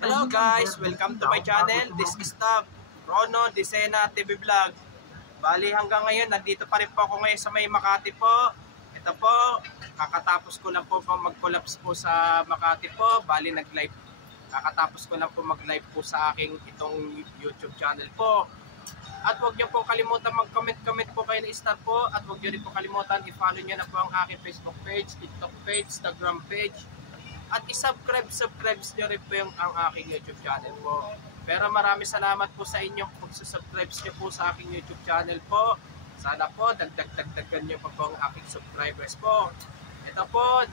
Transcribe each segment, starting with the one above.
Hello guys, welcome to my channel. This is the Rono Disena TV Vlog. Bali hanggang ngayon, nandito pa rin po ako ngayon sa may Makati po. Ito po, kakatapos ko lang po mag-collapse po sa Makati po. Bali nag-live, kakatapos ko lang po mag-live po sa aking itong YouTube channel po. At huwag niyo po kalimutan mag-comment po kayo na star po. At huwag niyo rin po kalimutan i-follow niyo na po ang aking Facebook page, TikTok page, Instagram page. At i-subscribe nyo rin po ang aking YouTube channel po. Pero maraming salamat po sa inyo kung subscribe nyo po sa aking YouTube channel po. Sana po dagdagan nyo pa po ang aking subscribers po. Ito po,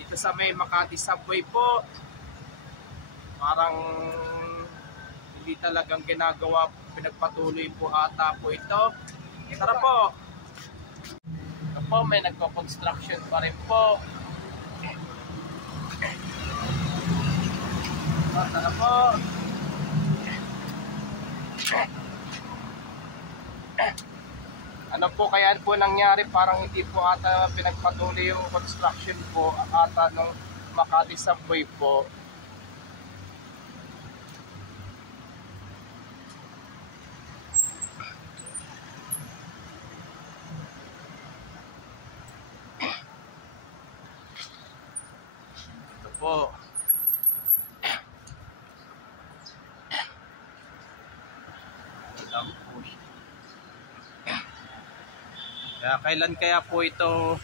dito sa may Makati Subway po. Parang hindi talagang ginagawa, pinagpatuloy po ata po ito. Tara po. Ito po, may nagko-construction pa rin po. Tara po. Ano po kaya po nangyari? Parang hindi po ata pinagpatuloy yung construction po ata ng Makati Subway po. Ito po. Kaya kailan kaya po ito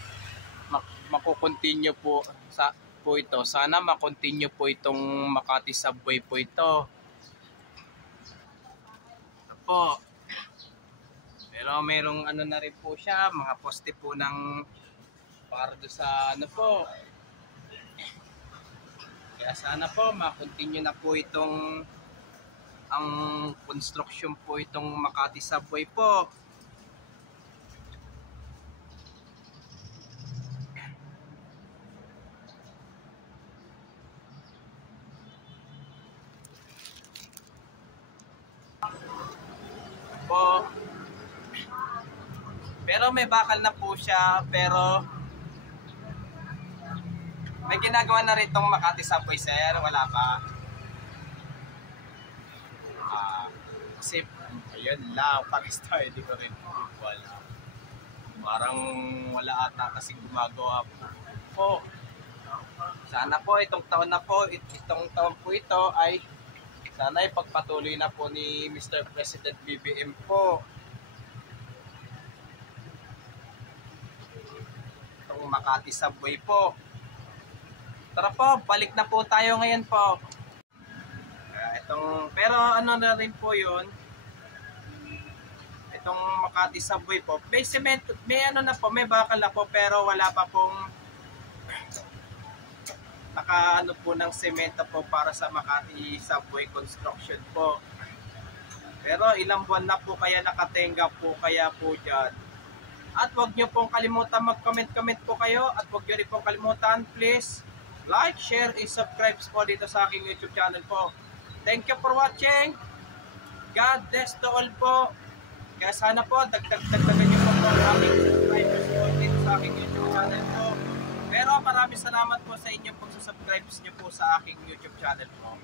makukontinue po ito? Sana makontinue po itong Makati Subway po ito. Ito po. Pero merong ano na rin po siya, mga poste po ng para do sa ano po. Kaya sana po makontinue na po itong ang construction po itong Makati Subway po. Pero may bakal na po siya, pero may ginagawa na rin itong Makati Subway, sir. Wala pa. Kasi ayun lang, pag-start, hindi ko rin wala. Parang wala ata kasi gumagawa po. Sana po itong taon po ito ay sana ipagpatuloy na po ni Mr. President BBM po. Itong Makati Subway po. Tara po, balik na po tayo ngayon po. Pero ano na rin po yun, itong Makati Subway po, may cement, may ano na po, may bakal na po, pero wala pa pong nakaano po ng semento po para sa Makati Subway construction po. Pero ilang buwan na po kaya nakatenga po kaya po dyan. At huwag nyo pong kalimutan mag-comment po kayo, at huwag nyo rin pong kalimutan, please like, share, and subscribe po dito sa aking YouTube channel po. Thank you for watching. God bless to all po. Kaya sana po dagdagan niyo po ang aming subscribers po dito sa aking YouTube channel po. Pero maraming salamat po sa inyong pag-subscribe niyo po sa aking YouTube channel po.